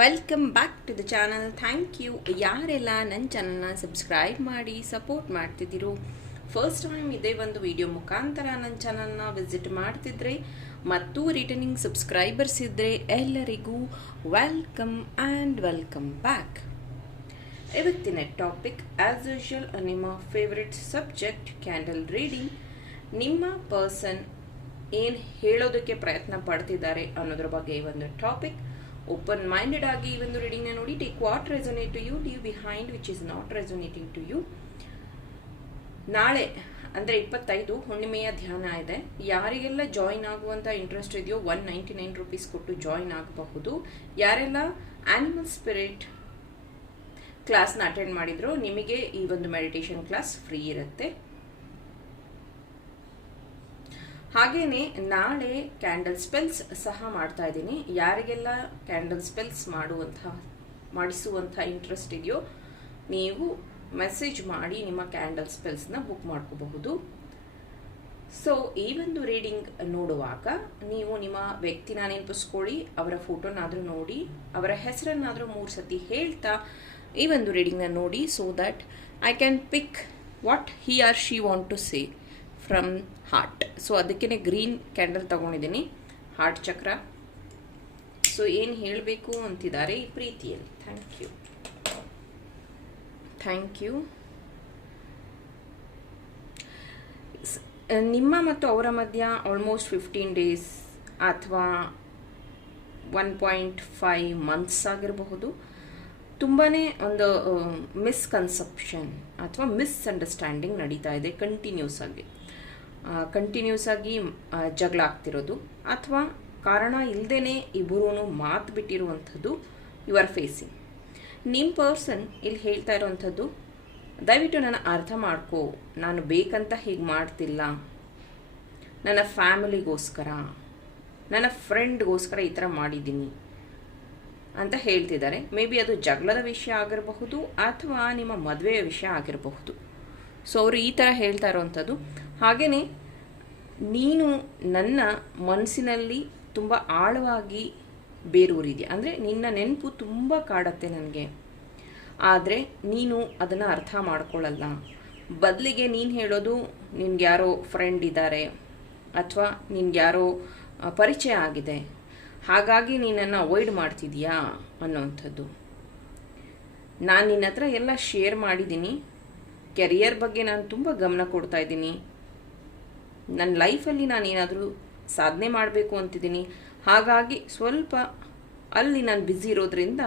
Welcome back to the channel thank you ಯಾರೆಲ್ಲ ನನ್ನ ಚಾನಲ್ನ ಸಬ್ಸ್ಕ್ರೈಬ್ ಮಾಡಿ ಸಪೋರ್ಟ್ ಮಾಡ್ತಿದ್ದೀರೋ ಫಸ್ಟ್ ಟೈಮ್ ಇದೇ ಒಂದು ವಿಡಿಯೋ ಮುಖಾಂತರ ನನ್ನ ಚಾನಲ್ನ ವಿಸಿಟ್ ಮಾಡ್ತಿದ್ರೆ, ಮತ್ತು ರಿಟರ್ನಿಂಗ್ ಸಬ್ಸ್ಕ್ರೈಬರ್ಸ್ ಇದ್ದರೆ ಎಲ್ಲರಿಗೂ ವೆಲ್ಕಮ್ ಆ್ಯಂಡ್ ವೆಲ್ಕಮ್ ಬ್ಯಾಕ್ ಇವತ್ತಿನ ಟಾಪಿಕ್ ಆ್ಯಸ್ ಯೂಶುವಲ್ ನಿಮ್ಮ ಫೇವ್ರೆಟ್ ಸಬ್ಜೆಕ್ಟ್ ಕ್ಯಾಂಡಲ್ ರೀಡಿಂಗ್ ನಿಮ್ಮ ಪರ್ಸನ್ ಏನು ಹೇಳೋದಕ್ಕೆ ಪ್ರಯತ್ನ ಪಡ್ತಿದ್ದಾರೆ ಅನ್ನೋದ್ರ ಬಗ್ಗೆ ಈ ಒಂದು ಟಾಪಿಕ್ ಓಪನ್ ಮೈಂಡೆಡ್ ಆಗಿ ಈ ಒಂದು ರೀಡಿಂಗ್ನ ನೋಡಿ take what resonate to you leave behind which is not resonating to you ನಾಳೆ, ಅಂದರೆ ಇಪ್ಪತ್ತೈದು, ಹುಣ್ಣಿಮೆಯ ಧ್ಯಾನ ಇದೆ. ಯಾರಿಗೆಲ್ಲ ಜಾಯಿನ್ ಆಗುವಂಥ ಇಂಟ್ರೆಸ್ಟ್ ಇದೆಯೋ ಒನ್ ನೈಂಟಿ ನೈನ್ ರುಪೀಸ್ ಕೊಟ್ಟು ಜಾಯಿನ್ ಆಗಬಹುದು. ಯಾರೆಲ್ಲ ಆನಿಮಲ್ ಸ್ಪಿರಿಟ್ ಕ್ಲಾಸ್ನ ಅಟೆಂಡ್ ಮಾಡಿದ್ರು, ನಿಮಗೆ ಈ ಒಂದು ಮೆಡಿಟೇಷನ್ ಕ್ಲಾಸ್ ಫ್ರೀ ಇರುತ್ತೆ. ಹಾಗೇನೆ ನಾಳೆ ಕ್ಯಾಂಡಲ್ ಸ್ಪೆಲ್ಸ್ ಸಹ ಮಾಡ್ತಾ ಇದ್ದೀನಿ. ಯಾರಿಗೆಲ್ಲ ಕ್ಯಾಂಡಲ್ ಸ್ಪೆಲ್ಸ್ ಮಾಡುವಂತಹ, ಮಾಡಿಸುವಂಥ ಇಂಟ್ರೆಸ್ಟ್ ಇದೆಯೋ ನೀವು ಮೆಸೇಜ್ ಮಾಡಿ ನಿಮ್ಮ ಕ್ಯಾಂಡಲ್ ಸ್ಪೆಲ್ಸ್ನ ಬುಕ್ ಮಾಡ್ಕೋಬಹುದು. ಸೊ ಈ ಒಂದು ರೀಡಿಂಗ್ ನೋಡುವಾಗ ನೀವು ನಿಮ್ಮ ವ್ಯಕ್ತಿನ ನೆನಪಿಸ್ಕೊಳ್ಳಿ, ಅವರ ಫೋಟೋನಾದರೂ ನೋಡಿ, ಅವರ ಹೆಸರನ್ನಾದರೂ ಮೂರು ಸತಿ ಹೇಳ್ತಾ ಈ ಒಂದು ರೀಡಿಂಗ್ನ ನೋಡಿ so that I can pick what he or she want to say from heart so ಅದಕ್ಕೇ ಗ್ರೀನ್ ಕ್ಯಾಂಡಲ್ ತೊಗೊಂಡಿದ್ದೀನಿ. ಹಾರ್ಟ್ ಚಕ್ರ ಸೊ ಏನು ಹೇಳಬೇಕು ಅಂತಿದ್ದಾರೆ ಈ ಪ್ರೀತಿಯಲ್ಲಿ. ಥ್ಯಾಂಕ್ ಯು ಥ್ಯಾಂಕ್ ಯು ನಿಮ್ಮ ಮತ್ತು ಅವರ ಮಧ್ಯ ಆಲ್ಮೋಸ್ಟ್ ಫಿಫ್ಟೀನ್ ಡೇಸ್ ಅಥವಾ ಒನ್ ಪಾಯಿಂಟ್ ಫೈವ್ ಮಂತ್ಸ್ ಆಗಿರಬಹುದು. ತುಂಬಾ ಒಂದು ಮಿಸ್ಕನ್ಸೆಪ್ಷನ್ ಅಥವಾ ಮಿಸ್ಅಂಡರ್ಸ್ಟ್ಯಾಂಡಿಂಗ್ ನಡೀತಾ ಇದೆ ಕಂಟಿನ್ಯೂಸ್ ಆಗಿ. ಕಂಟಿನ್ಯೂಸ್ ಆಗಿ ಜಗಳ ಆಗ್ತಿರೋದು. ಅಥವಾ ಕಾರಣ ಇಲ್ಲದೇ ಇಬ್ಬರೂ ಮಾತು ಬಿಟ್ಟಿರುವಂಥದ್ದು ಯು ಆರ್ ಫೇಸಿಂಗ್ ನಿಮ್ಮ ಪರ್ಸನ್ ಇಲ್ಲಿ ಹೇಳ್ತಾ ಇರೋವಂಥದ್ದು, ದಯವಿಟ್ಟು ನನ್ನ ಅರ್ಥ ಮಾಡ್ಕೋ. ನಾನು ಬೇಕಂತ ಹೀಗೆ ಮಾಡ್ತಿಲ್ಲ. ನನ್ನ ಫ್ಯಾಮಿಲಿಗೋಸ್ಕರ, ನನ್ನ ಫ್ರೆಂಡ್ಗೋಸ್ಕರ ಈ ಥರ ಮಾಡಿದ್ದೀನಿ. ಅಂತ ಹೇಳ್ತಿದ್ದಾರೆ. ಮೇ ಬಿ ಅದು ಜಗಳದ ವಿಷಯ ಆಗಿರಬಹುದು, ಅಥವಾ ನಿಮ್ಮ ಮದುವೆಯ ವಿಷಯ ಆಗಿರಬಹುದು. ಸೊ ಅವರು ಈ ಥರ ಹೇಳ್ತಾ ಇರೋವಂಥದ್ದು. ಹಾಗೆಯೇ ನೀನು ನನ್ನ ಮನಸ್ಸಿನಲ್ಲಿ ತುಂಬ ಆಳವಾಗಿ ಬೇರೂರಿದೆ ಅಂದರೆ ನಿನ್ನ ನೆನಪು ತುಂಬ ಕಾಡತ್ತೆ ನನಗೆ. ಆದರೆ ನೀನು ಅದನ್ನು ಅರ್ಥ ಮಾಡ್ಕೊಳ್ಳಲ್ಲ ಬದಲಿಗೆ ನೀನು ಹೇಳೋದು ನಿನ್ಗೆ ಯಾರೋ ಫ್ರೆಂಡ್ ಇದ್ದಾರೆ ಅಥವಾ ನಿನ್ಗೆ ಯಾರೋ ಪರಿಚಯ ಆಗಿದೆ. ಹಾಗಾಗಿ ನೀನನ್ನು ಅವಾಯ್ಡ್ ಮಾಡ್ತಿದ್ಯಾ ಅನ್ನೋವಂಥದ್ದು ನಾನು ನಿನ್ನ ಹತ್ರ ಎಲ್ಲ ಶೇರ್ ಮಾಡಿದ್ದೀನಿ. ಕೆರಿಯರ್ ಬಗ್ಗೆ ನಾನು ತುಂಬ ಗಮನ ಕೊಡ್ತಾ ಇದ್ದೀನಿ. ನನ್ನ ಲೈಫಲ್ಲಿ ನಾನು ಏನಾದರೂ ಸಾಧನೆ ಮಾಡಬೇಕು ಅಂತಿದ್ದೀನಿ. ಹಾಗಾಗಿ ಸ್ವಲ್ಪ ಅಲ್ಲಿ ನಾನು ಬ್ಯುಸಿ ಇರೋದ್ರಿಂದ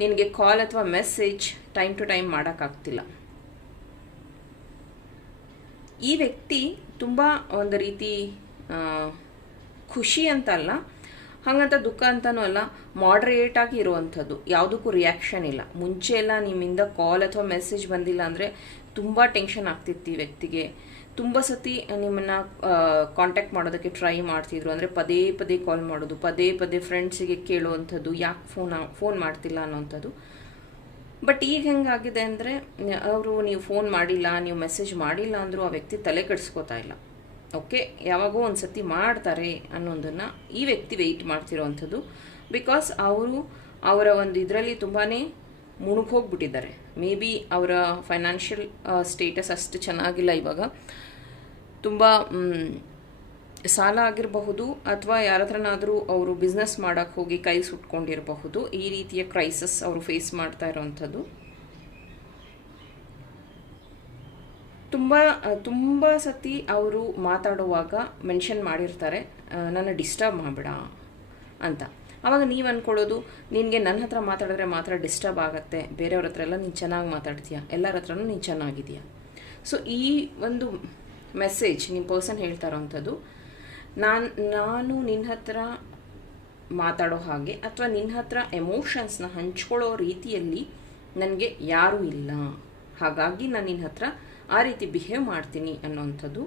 ನಿನಗೆ ಕಾಲ್ ಅಥವಾ ಮೆಸೇಜ್ ಟೈಮ್ ಟು ಟೈಮ್ ಮಾಡೋಕ್ಕಾಗ್ತಿಲ್ಲ. ಈ ವ್ಯಕ್ತಿ ತುಂಬ ಒಂದು ರೀತಿ ಖುಷಿ ಅಂತಲ್ಲ, ಹಾಗಂತ ದುಃಖ ಅಂತನೂ ಅಲ್ಲ ಮಾಡ್ರೇಟಾಗಿ ಇರುವಂಥದ್ದು. ಯಾವುದಕ್ಕೂ ರಿಯಾಕ್ಷನ್ ಇಲ್ಲ. ಮುಂಚೆ ಎಲ್ಲ ನಿಮ್ಮಿಂದ ಕಾಲ್ ಅಥವಾ ಮೆಸೇಜ್ ಬಂದಿಲ್ಲ ಅಂದರೆ ತುಂಬ ಟೆನ್ಷನ್ ಆಗ್ತಿತ್ತು ಈ ವ್ಯಕ್ತಿಗೆ. ತುಂಬ ಸತಿ ನಿಮ್ಮನ್ನು ಕಾಂಟ್ಯಾಕ್ಟ್ ಮಾಡೋದಕ್ಕೆ ಟ್ರೈ ಮಾಡ್ತಿದ್ರು. ಅಂದರೆ ಪದೇ ಪದೇ ಕಾಲ್ ಮಾಡೋದು, ಪದೇ ಪದೇ ಫ್ರೆಂಡ್ಸಿಗೆ ಕೇಳುವಂಥದ್ದು, ಯಾಕೆ ಫೋನ್ ಫೋನ್ ಮಾಡ್ತಿಲ್ಲ ಅನ್ನೋವಂಥದ್ದು ಬಟ್ ಈಗ ಹೆಂಗಾಗಿದೆ ಅಂದರೆ, ಅವರು ನೀವು ಫೋನ್ ಮಾಡಿಲ್ಲ, ನೀವು ಮೆಸೇಜ್ ಮಾಡಿಲ್ಲ ಅಂದರೂ ಆ ವ್ಯಕ್ತಿ ತಲೆ ಕೆಡಿಸ್ಕೋತಾ ಇಲ್ಲ. ಓಕೆ ಯಾವಾಗೋ ಒಂದು ಸತಿ ಮಾಡ್ತಾರೆ ಅನ್ನೋದನ್ನು ಈ ವ್ಯಕ್ತಿ ವೆಯ್ಟ್ ಮಾಡ್ತಿರೋವಂಥದ್ದು. ಬಿಕಾಸ್ ಅವರು, ಅವರ ಒಂದು ಇದರಲ್ಲಿ ತುಂಬಾ ಮುಣುಗೋಗ್ಬಿಟ್ಟಿದ್ದಾರೆ ಮೇ ಬಿ ಅವರ ಫೈನಾನ್ಷಿಯಲ್ ಸ್ಟೇಟಸ್ ಅಷ್ಟು ಚೆನ್ನಾಗಿಲ್ಲ ಇವಾಗ. ತುಂಬ ಸಾಲ ಆಗಿರಬಹುದು ಅಥವಾ ಯಾರ ಹತ್ರನಾದರೂ ಅವರು ಬಿಸ್ನೆಸ್ ಮಾಡೋಕ್ಕೆ ಹೋಗಿ ಕೈ ಸುಟ್ಕೊಂಡಿರಬಹುದು, ಈ ರೀತಿಯ ಕ್ರೈಸಸ್ ಅವರು ಫೇಸ್ ಮಾಡ್ತಾ ಇರೋವಂಥದ್ದು ತುಂಬ ತುಂಬ ಸತಿ ಅವರು ಮಾತಾಡುವಾಗ ಮೆನ್ಷನ್ ಮಾಡಿರ್ತಾರೆ ನನ್ನ ಡಿಸ್ಟರ್ಬ್ ಮಾಡಬೇಡ ಅಂತ. ಆವಾಗ ನೀವು ಅಂದ್ಕೊಳ್ಳೋದು ನಿನಗೆ ನನ್ನ ಹತ್ರ ಮಾತಾಡಿದ್ರೆ ಮಾತ್ರ ಡಿಸ್ಟರ್ಬ್ ಆಗುತ್ತೆ, ಬೇರೆಯವ್ರ ಹತ್ರ ಎಲ್ಲ ನೀನು ಚೆನ್ನಾಗಿ ಮಾತಾಡ್ತೀಯ? ಎಲ್ಲರ ಹತ್ರನೂ ನೀನು ಚೆನ್ನಾಗಿದೆಯಾ ಸೊ ಈ ಒಂದು ಮೆಸೇಜ್ ನಿಮ್ಮ ಪರ್ಸನ್ ಹೇಳ್ತಾ ಇರೋವಂಥದ್ದು ನಾನು ನಾನು ನಿನ್ನ ಹತ್ರ ಮಾತಾಡೋ ಹಾಗೆ, ಅಥವಾ ನಿನ್ನ ಹತ್ರ ಎಮೋಷನ್ಸ್ನ ಹಂಚ್ಕೊಳ್ಳೋ ರೀತಿಯಲ್ಲಿ ನನಗೆ ಯಾರೂ ಇಲ್ಲ. ಹಾಗಾಗಿ ನಾನು ನಿನ್ನ ಹತ್ರ ಆ ರೀತಿ ಬಿಹೇವ್ ಮಾಡ್ತೀನಿ ಅನ್ನೋವಂಥದ್ದು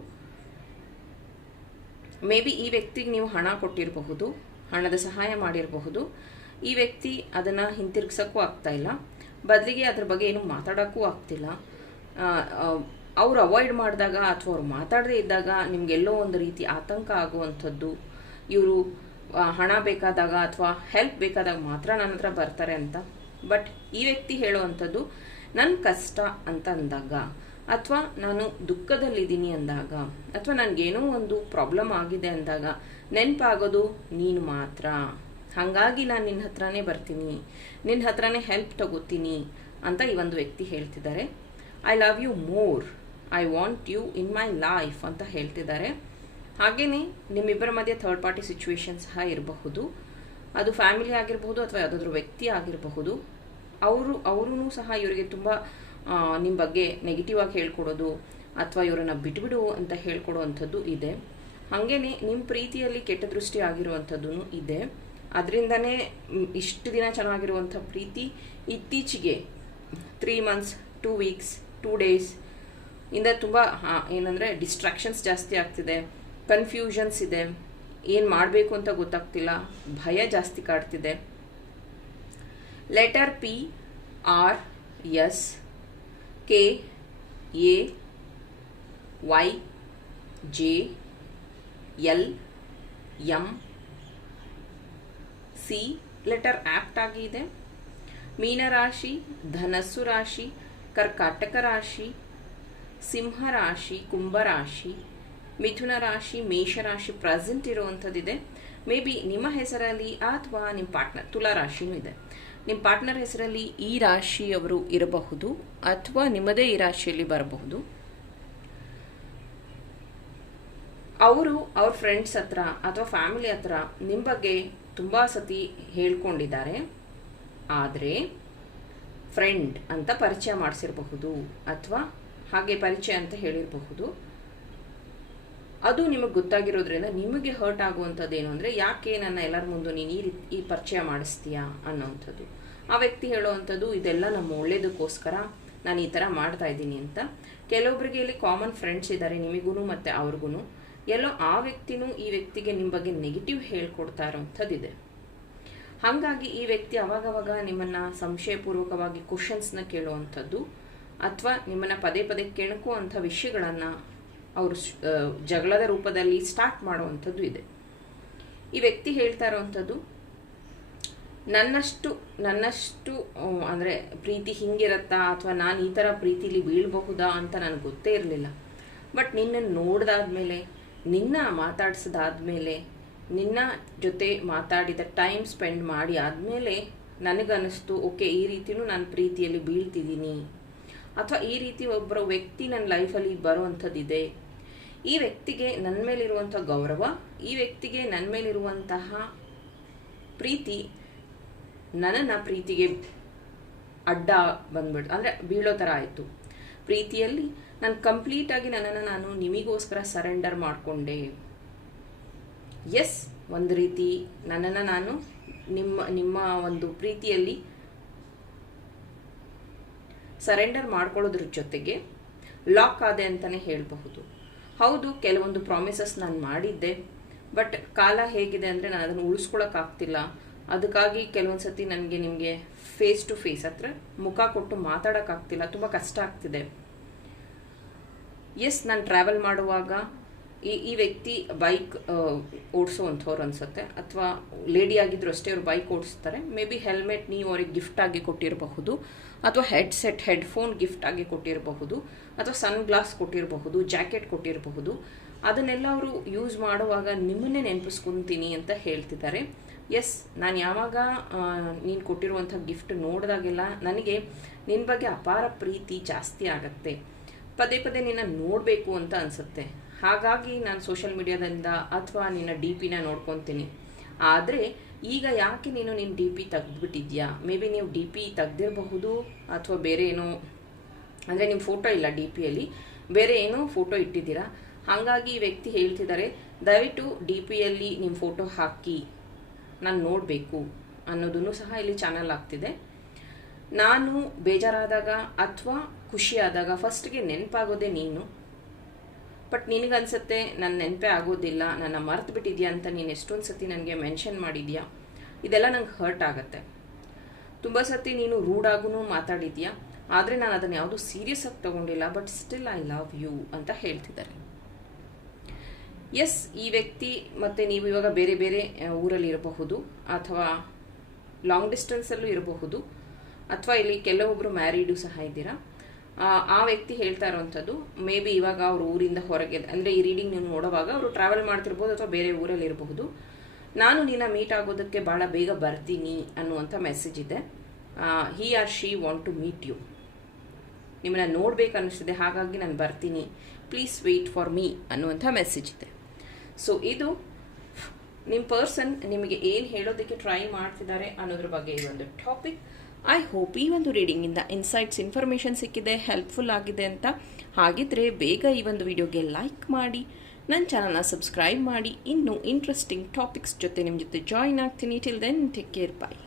ಮೇ ಬಿ ಈ ವ್ಯಕ್ತಿಗೆ ನೀವು ಹಣ ಕೊಟ್ಟಿರಬಹುದು, ಹಣದ ಸಹಾಯ ಮಾಡಿರಬಹುದು. ಈ ವ್ಯಕ್ತಿ ಅದನ್ನು ಹಿಂತಿರುಗಿಸೋಕ್ಕೂ ಆಗ್ತಾಯಿಲ್ಲ ಬದಲಿಗೆ ಅದ್ರ ಬಗ್ಗೆ ಏನು ಮಾತಾಡೋಕ್ಕೂ ಆಗ್ತಿಲ್ಲ. ಅವ್ರು ಅವಾಯ್ಡ್ ಮಾಡಿದಾಗ ಅಥವಾ ಅವ್ರು ಮಾತಾಡದೇ ಇದ್ದಾಗ ನಿಮಗೆಲ್ಲೋ ಒಂದು ರೀತಿ ಆತಂಕ ಆಗುವಂಥದ್ದು. ಇವರು ಹಣ ಬೇಕಾದಾಗ ಅಥವಾ ಹೆಲ್ಪ್ ಬೇಕಾದಾಗ ಮಾತ್ರ ನನ್ನ ಹತ್ರ ಬರ್ತಾರೆ ಅಂತ. ಬಟ್ ಈ ವ್ಯಕ್ತಿ ಹೇಳುವಂಥದ್ದು ನನ್ನ ಕಷ್ಟ ಅಂತ ಅಂದಾಗ ಅಥವಾ ನಾನು ದುಃಖದಲ್ಲಿದ್ದೀನಿ ಅಂದಾಗ ಅಥವಾ ನನಗೇನೋ ಒಂದು ಪ್ರಾಬ್ಲಮ್ ಆಗಿದೆ ಅಂದಾಗ ನೆನಪಾಗೋದು ನೀನು ಮಾತ್ರ. ಹಾಗಾಗಿ ನಾನು ನಿನ್ನ ಹತ್ರನೇ ಬರ್ತೀನಿ. ನಿನ್ನ ಹತ್ರನೇ ಹೆಲ್ಪ್ ತಗೋತೀನಿ ಅಂತ ಈ ಒಂದು ವ್ಯಕ್ತಿ ಹೇಳ್ತಿದ್ದಾರೆ. I love you more I want you in my life ಅಂತ ಹೇಳ್ತಿದ್ದಾರೆ. ಹಾಗೆಯೇ ನಿಮ್ಮಿಬ್ಬರ ಮಧ್ಯೆ ಥರ್ಡ್ ಪಾರ್ಟಿ ಸಿಚುವೇಶನ್ ಸಹ ಇರಬಹುದು. ಅದು ಫ್ಯಾಮಿಲಿ ಆಗಿರಬಹುದು ಅಥವಾ ಯಾವುದಾದ್ರೂ ವ್ಯಕ್ತಿ ಆಗಿರಬಹುದು. ಅವರು ಅವರೂ ಸಹ ಇವರಿಗೆ ತುಂಬ ನಿಮ್ಮ ಬಗ್ಗೆ ನೆಗೆಟಿವ್ ಆಗಿ ಹೇಳ್ಕೊಡೋದು ಅಥವಾ ಇವರನ್ನು ಬಿಟ್ಬಿಡು ಅಂತ ಹೇಳ್ಕೊಡುವಂಥದ್ದು ಇದೆ. ಹಾಗೇನೆ ನಿಮ್ಮ ಪ್ರೀತಿಯಲ್ಲಿ ಕೆಟ್ಟ ದೃಷ್ಟಿ ಆಗಿರುವಂಥದ್ದು ಇದೆ. ಅದರಿಂದನೇ ಇಷ್ಟು ದಿನ ಚೆನ್ನಾಗಿರುವಂಥ ಪ್ರೀತಿ ಇತ್ತೀಚೆಗೆ three months two weeks two days ಇಂದ ತುಂಬ ಏನಂದರೆ ಡಿಸ್ಟ್ರಾಕ್ಷನ್ಸ್ ಜಾಸ್ತಿ ಆಗ್ತಿದೆ ಕನ್ಫ್ಯೂಷನ್ಸ್ ಇದೆ, ಏನು ಮಾಡಬೇಕು ಅಂತ ಗೊತ್ತಾಗ್ತಿಲ್ಲ, ಭಯ ಜಾಸ್ತಿ ಕಾಡ್ತಿದೆ. Letter P R S K A Y J L M C letter apt ಆಗಿದೆ ಮೀನರಾಶಿ, ಧನಸ್ಸು ರಾಶಿ, ಕರ್ಕಾಟಕ ರಾಶಿ ಸಿಂಹ ರಾಶಿ ಕುಂಭರಾಶಿ ಮಿಥುನ ರಾಶಿ ಮೇಷರಾಶಿ ಪ್ರೆಸೆಂಟ್ ಇರುವಂಥದ್ದಿದೆ. ಮೇ ಬಿ ನಿಮ್ಮ ಹೆಸರಲ್ಲಿ ಅಥವಾ ನಿಮ್ಮ ಪಾರ್ಟ್ನರ್ ತುಲಾ ರಾಶಿನೂ ಇದೆ. ನಿಮ್ಮ ಪಾರ್ಟ್ನರ್ ಹೆಸರಲ್ಲಿ ಈ ರಾಶಿಯವರು ಇರಬಹುದು ಅಥವಾ ನಿಮ್ಮದೇ ಈ ರಾಶಿಯಲ್ಲಿ ಬರಬಹುದು. ಅವರು ಅವ್ರ ಫ್ರೆಂಡ್ಸ್ ಹತ್ರ ಅಥವಾ ಫ್ಯಾಮಿಲಿ ಹತ್ರ ನಿಮ್ಮ ಬಗ್ಗೆ ತುಂಬ ಸತಿ ಹೇಳ್ಕೊಂಡಿದ್ದಾರೆ. ಆದರೆ ಫ್ರೆಂಡ್ ಅಂತ ಪರಿಚಯ ಮಾಡಿಸಿರಬಹುದು ಅಥವಾ ಹಾಗೆ ಪರಿಚಯ ಅಂತ ಹೇಳಿರಬಹುದು. ಅದು ನಿಮಗೆ ಗೊತ್ತಾಗಿರೋದ್ರಿಂದ ನಿಮಗೆ ಹರ್ಟ್ ಆಗುವಂಥದ್ದು ಏನು ಅಂದರೆ, ಯಾಕೆ ನನ್ನ ಎಲ್ಲರ ಮುಂದೆ ನೀನು ಈ ರೀತಿ, ಈ ಪರಿಚಯ ಮಾಡಿಸ್ತೀಯಾ ಅನ್ನೋವಂಥದ್ದು. ಆ ವ್ಯಕ್ತಿ ಹೇಳೋವಂಥದ್ದು, ಇದೆಲ್ಲ ನಮ್ಮ ಒಳ್ಳೇದಕ್ಕೋಸ್ಕರ ನಾನು ಈ ಥರ ಮಾಡ್ತಾ ಇದ್ದೀನಿ ಅಂತ. ಕೆಲವೊಬ್ಬರಿಗೆ ಇಲ್ಲಿ ಕಾಮನ್ ಫ್ರೆಂಡ್ಸ್ ಇದ್ದಾರೆ ನಿಮಗೂ ಮತ್ತು ಅವ್ರಿಗೂ ಎಲ್ಲೋ ಆ ವ್ಯಕ್ತಿನೂ ಈ ವ್ಯಕ್ತಿಗೆ ನಿಮ್ಮ ಬಗ್ಗೆ ನೆಗೆಟಿವ್ ಹೇಳ್ಕೊಡ್ತಾ ಇರೋವಂಥದ್ದಿದೆ ಹಾಗಾಗಿ ಈ ವ್ಯಕ್ತಿ ಅವಾಗವಾಗ ನಿಮ್ಮನ್ನ ಸಂಶಯಪೂರ್ವಕವಾಗಿ ಕ್ವಶನ್ಸ್ನ ಕೇಳುವಂಥದ್ದು. ಅಥವಾ ನಿಮ್ಮನ್ನ ಪದೇ ಪದೇ ಕೆಣಕುವಂಥ ವಿಷಯಗಳನ್ನು ಅವರು ಜಗಳದ ರೂಪದಲ್ಲಿ ಸ್ಟಾರ್ಟ್ ಮಾಡುವಂಥದ್ದು ಇದೆ. ಈ ವ್ಯಕ್ತಿ ಹೇಳ್ತಾ ಇರುವಂಥದ್ದು, ನನ್ನಷ್ಟು ನನ್ನಷ್ಟು ಅಂದರೆ ಪ್ರೀತಿ ಹಿಂಗಿರತ್ತಾ ಅಥವಾ ನಾನು ಈ ಥರ ಪ್ರೀತಿಲಿ ಬೀಳಬಹುದಾ ಅಂತ ನನಗೆ ಗೊತ್ತೇ ಇರಲಿಲ್ಲ. ಬಟ್ ನಿನ್ನನ್ನು ನೋಡಿದಾದ್ಮೇಲೆ, ನಿನ್ನ ಮಾತಾಡ್ಸೋದಾದ್ಮೇಲೆ, ನಿನ್ನ ಜೊತೆ ಮಾತಾಡಿದ ಟೈಮ್ ಸ್ಪೆಂಡ್ ಮಾಡಿ ಆದಮೇಲೆ ನನಗನ್ನಿಸ್ತು, ಓಕೆ, ಈ ರೀತಿಯೂ ನಾನು ಪ್ರೀತಿಯಲ್ಲಿ ಬೀಳ್ತಿದ್ದೀನಿ. ಅಥವಾ ಈ ರೀತಿ ಒಬ್ಬರ ವ್ಯಕ್ತಿ ನನ್ನ ಲೈಫಲ್ಲಿ ಬರುವಂಥದ್ದಿದೆ. ಈ ವ್ಯಕ್ತಿಗೆ ನನ್ನ ಮೇಲಿರುವಂಥ ಗೌರವ, ಈ ವ್ಯಕ್ತಿಗೆ ನನ್ನ ಮೇಲಿರುವಂತಹ ಪ್ರೀತಿ ನನ್ನನ್ನು ಪ್ರೀತಿಗೆ ಅಡ್ಡ ಬಂದ್ಬಿಡ್ತು. ಅಂದರೆ ಬೀಳೋ ಥರ ಆಯಿತು. ಪ್ರೀತಿಯಲ್ಲಿ ನಾನು ಕಂಪ್ಲೀಟಾಗಿ ನನ್ನನ್ನು ನಾನು ನಿಮಗೋಸ್ಕರ ಸರೆಂಡರ್ ಮಾಡಿಕೊಂಡೆ. ಎಸ್, ಒಂದು ರೀತಿ ನನ್ನನ್ನು ನಾನು ನಿಮ್ಮ ನಿಮ್ಮ ಒಂದು ಪ್ರೀತಿಯಲ್ಲಿ ಸರೆಂಡರ್ ಮಾಡ್ಕೊಳ್ಳೋದ್ರ ಜೊತೆಗೆ ಲಾಕ್ ಆದೆ ಅಂತಲೇ ಹೇಳಬಹುದು. ಹೌದು, ಕೆಲವೊಂದು ಪ್ರಾಮಿಸಸ್ ನಾನು ಮಾಡಿದ್ದೆ ಬಟ್ ಕಾಲ ಹೇಗಿದೆ ಅಂದರೆ ನಾನು ಅದನ್ನು ಉಳಿಸ್ಕೊಳಕ್ಕಾಗ್ತಿಲ್ಲ ಅದಕ್ಕಾಗಿ ಕೆಲವೊಂದು ಸತಿ ನನಗೆ ನಿಮಗೆ ಫೇಸ್ ಟು ಫೇಸ್ ಹತ್ರ ಮುಖ ಕೊಟ್ಟು ಮಾತಾಡೋಕ್ಕಾಗ್ತಿಲ್ಲ ತುಂಬ ಕಷ್ಟ ಆಗ್ತಿದೆ. ಎಸ್ ನಾನು ಟ್ರಾವೆಲ್ ಮಾಡುವಾಗ ಈ ಈ ವ್ಯಕ್ತಿ ಬೈಕ್ ಓಡಿಸುವಂಥವ್ರು ಅನಿಸುತ್ತೆ. ಅಥವಾ ಲೇಡಿ ಆಗಿದ್ರು ಅಷ್ಟೇ ಅವ್ರು ಬೈಕ್ ಓಡಿಸ್ತಾರೆ. ಮೇ ಬಿ ಹೆಲ್ಮೆಟ್ ನೀವು ಅವ್ರಿಗೆ ಗಿಫ್ಟ್ ಆಗಿ ಕೊಟ್ಟಿರಬಹುದು. ಅಥವಾ ಹೆಡ್ಸೆಟ್, ಹೆಡ್ಫೋನ್ ಗಿಫ್ಟ್ ಆಗಿ ಕೊಟ್ಟಿರಬಹುದು. ಅಥವಾ ಸನ್ ಗ್ಲಾಸ್ ಕೊಟ್ಟಿರಬಹುದು, ಜಾಕೆಟ್ ಕೊಟ್ಟಿರಬಹುದು. ಅದನ್ನೆಲ್ಲ ಅವರು ಯೂಸ್ ಮಾಡುವಾಗ ನಿಮ್ಮನ್ನೇ ನೆನಪಿಸ್ಕೊತೀನಿ ಅಂತ ಹೇಳ್ತಿದ್ದಾರೆ. ಎಸ್, ನಾನು ಯಾವಾಗ ನೀನು ಕೊಟ್ಟಿರುವಂಥ ಗಿಫ್ಟ್ ನೋಡಿದಾಗೆಲ್ಲ ನನಗೆ ನಿನ್ನ ಬಗ್ಗೆ ಅಪಾರ ಪ್ರೀತಿ ಜಾಸ್ತಿ ಆಗತ್ತೆ. ಪದೇ ಪದೇ ನಿನ್ನ ನೋಡಬೇಕು ಅಂತ ಅನಿಸುತ್ತೆ. ಹಾಗಾಗಿ ನಾನು ಸೋಷಿಯಲ್ ಮೀಡಿಯಾದಿಂದ ಅಥವಾ ನಿನ್ನ ಡಿ ಪಿನ ನೋಡ್ಕೊತೀನಿ. ಆದರೆ ಈಗ ಯಾಕೆ ನೀನು ನಿನ್ನ ಡಿ ಪಿ ತೆಗೆದ್ಬಿಟ್ಟಿದ್ಯಾ? ಮೇ ಬಿ ನೀವು ಡಿ ಪಿ ತೆಗ್ದಿರಬಹುದು ಅಥವಾ ಬೇರೆ ಏನೋ, ಅಂದರೆ ನಿಮ್ಮ ಫೋಟೋ ಇಲ್ಲ ಡಿ ಪಿಯಲ್ಲಿ ಬೇರೆ ಏನೋ ಫೋಟೋ ಇಟ್ಟಿದ್ದೀರಾ? ಹಾಗಾಗಿ ಈ ವ್ಯಕ್ತಿ ಹೇಳ್ತಿದ್ದಾರೆ, ದಯವಿಟ್ಟು ಡಿ ಪಿಯಲ್ಲಿ ನಿಮ್ಮ ಫೋಟೋ ಹಾಕಿ, ನಾನು ನೋಡಬೇಕು, ಅನ್ನೋದನ್ನು ಸಹ ಇಲ್ಲಿ ಚಾನಲ್ ಆಗ್ತಿದೆ. ನಾನು ಬೇಜಾರಾದಾಗ ಅಥವಾ ಖುಷಿಯಾದಾಗ ಫಸ್ಟ್ಗೆ ನೆನಪಾಗೋದೇ ನೀನು. ಬಟ್ ನಿನಗನ್ಸುತ್ತೆ ನನ್ನ ನೆನಪೇ ಆಗೋದಿಲ್ಲ, ನನ್ನ ಮರ್ತು ಬಿಟ್ಟಿದ್ಯಾ ಅಂತ ನೀನು ಎಷ್ಟೊಂದು ಸತಿ ನನಗೆ ಮೆನ್ಷನ್ ಮಾಡಿದ್ಯಾ? ಇದೆಲ್ಲ ನಂಗೆ ಹರ್ಟ್ ಆಗುತ್ತೆ. ತುಂಬ ಸತಿ ನೀನು ರೂಡಾಗೂ ಮಾತಾಡಿದ್ಯಾ? ಆದರೆ ನಾನು ಅದನ್ನು ಯಾವುದೂ ಸೀರಿಯಸ್ ಆಗಿ ತಗೊಂಡಿಲ್ಲ, but still I love you ಅಂತ ಹೇಳ್ತಿದ್ದಾರೆ. ಎಸ್, ಈ ವ್ಯಕ್ತಿ ಮತ್ತು ನೀವು ಇವಾಗ ಬೇರೆ ಬೇರೆ ಊರಲ್ಲಿ ಇರಬಹುದು, ಅಥವಾ ಲಾಂಗ್ ಡಿಸ್ಟೆನ್ಸಲ್ಲೂ ಇರಬಹುದು, ಅಥವಾ ಇಲ್ಲಿ ಕೆಲವೊಬ್ಬರು ಮ್ಯಾರಿಡು ಸಹ ಇದ್ದೀರಾ? ಆ, ವ್ಯಕ್ತಿ ಹೇಳ್ತಾ ಇರುವಂಥದ್ದು ಮೇ ಬಿ ಇವಾಗ ಅವ್ರ ಊರಿಂದ ಹೊರಗೆ ಅಂದರೆ ಈ ರೀಡಿಂಗ್ ನೀವು ನೋಡುವಾಗ ಅವರು ಟ್ರಾವೆಲ್ ಮಾಡ್ತಿರ್ಬೋದು ಅಥವಾ ಬೇರೆ ಊರಲ್ಲಿ ಇರಬಹುದು. ನಾನು ನಿನ್ನ ಮೀಟ್ ಆಗೋದಕ್ಕೆ ಭಾಳ ಬೇಗ ಬರ್ತೀನಿ ಅನ್ನುವಂಥ ಮೆಸೇಜ್ ಇದೆ. He or she want to meet you ನಿಮ್ಮನ್ನ ನೋಡ್ಬೇಕು ಅನ್ನಿಸ್ತಿದೆ ಹಾಗಾಗಿ ನಾನು ಬರ್ತೀನಿ. ಪ್ಲೀಸ್ ವೆಯ್ಟ್ ಫಾರ್ ಮೀ ಅನ್ನುವಂಥ ಮೆಸೇಜ್ ಇದೆ. ಸೊ ಇದು ನಿಮ್ಮ ಪರ್ಸನ್ ನಿಮಗೆ ಏನು ಹೇಳೋದಕ್ಕೆ ಟ್ರೈ ಮಾಡ್ತಿದ್ದಾರೆ ಅನ್ನೋದ್ರ ಬಗ್ಗೆ ಈ ಟಾಪಿಕ್ ಐ ಹೋಪ್ ಈ ಒಂದು ರೀಡಿಂಗಿಂದ ಇನ್ಸೈಟ್ಸ್ ಇನ್ಫಾರ್ಮೇಷನ್ ಸಿಕ್ಕಿದೆ ಹೆಲ್ಪ್ಫುಲ್ ಆಗಿದೆ ಅಂತ. ಹಾಗಿದ್ರೆ ಬೇಗ ಈ ಒಂದು ವಿಡಿಯೋಗೆ ಲೈಕ್ ಮಾಡಿ ನನ್ನ ಚಾನಲ್ನ ಸಬ್ಸ್ಕ್ರೈಬ್ ಮಾಡಿ. ಇನ್ನೂ ಇಂಟ್ರೆಸ್ಟಿಂಗ್ ಟಾಪಿಕ್ಸ್ ಜೊತೆ ನಿಮ್ಮ ಜೊತೆ ಜಾಯಿನ್ ಆಗ್ತೀನಿ. Till then take care bye